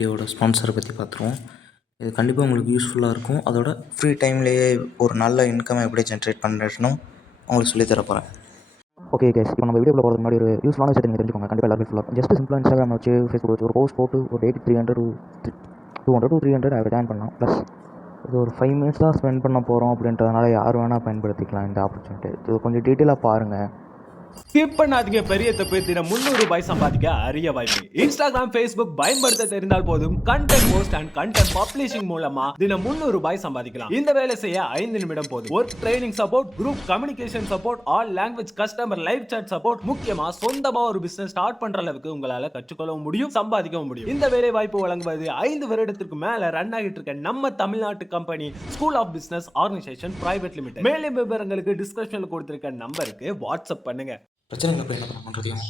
வீடியோட ஸ்பான்சரை பற்றி பார்த்துருவோம். இது கண்டிப்பாக உங்களுக்கு யூஸ்ஃபுல்லாக இருக்கும். அதோட ஃப்ரீ டைம்லேயே ஒரு நல்ல இன்கமை எப்படி ஜென்ரேட் பண்ணுறதுன்னு உங்களுக்கு சொல்லித் தர போகிறேன். ஓகே கேஸ், இப்போ நம்ம வீடியோவில் போகிறதுக்கு முன்னாடி ஒரு யூஸ்ஃபுல்லான விஷயத்தை நீங்கள் தெரிஞ்சுக்கோங்க. கண்டிப்பாக எல்லாரும் யூஸ்ஃபுல்லாக ஜஸ்ட் சிம்பிளாக இன்ஸ்டாகிராம் வச்சு ஃபேஸ்புக் வச்சு ஒரு போஸ்ட் போட்டு ஒரு டேக்கு 200 to 300 அதை ஜாயின் பண்ணலாம். ப்ளஸ் இது ஒரு 5 minutes தான் ஸ்பெண்ட் பண்ண போகிறோம் அப்படின்றதுனால யார் வேணால் பயன்படுத்திக்கலாம் இந்த ஆப்பர்ச்சுனிட்டி. இது கொஞ்சம் டீட்டெயிலாக பாருங்கள். ஸ்கிப் பண்ணாதீங்க. பெரிய தப்பு. தினம் 300 ரூபாய் சம்பாதிக்க அரிய வாய்ப்பு. இன்ஸ்டாகிராம், ஃபேஸ்புக் பயன்படுத்த தெரிந்தால் போதும் content post and content publishing மூலமா தினம் 300 ரூபாய் சம்பாதிக்கலாம். இந்த வேலை செய்ய 5 நிமிடம் போதும். Work training support, group communication support, all language customer live chat support, முக்கியமா சொந்தமா ஒரு பிசினஸ் ஸ்டார்ட் பண்ற அளவுக்கு உங்களால கற்றுக்கொள்ளவும் முடியும், சம்பாதிக்கவும் முடியும். இந்த வேலை வாய்ப்பு வழங்குவது 5 வருடத்திற்கு மேல ரன் ஆகிட்டு இருக்க நம்ம தமிழ்நாட்டு company school of business organisation private limited. மேலும் விவரங்களுக்கு டிஸ்கிரிப்ஷன்ல கொடுத்திருக்க நம்பருக்கு வாட்ஸ்அப் பண்ணுங்க. பிரச்சனைகளை போய் என்ன பண்ணுறதையும்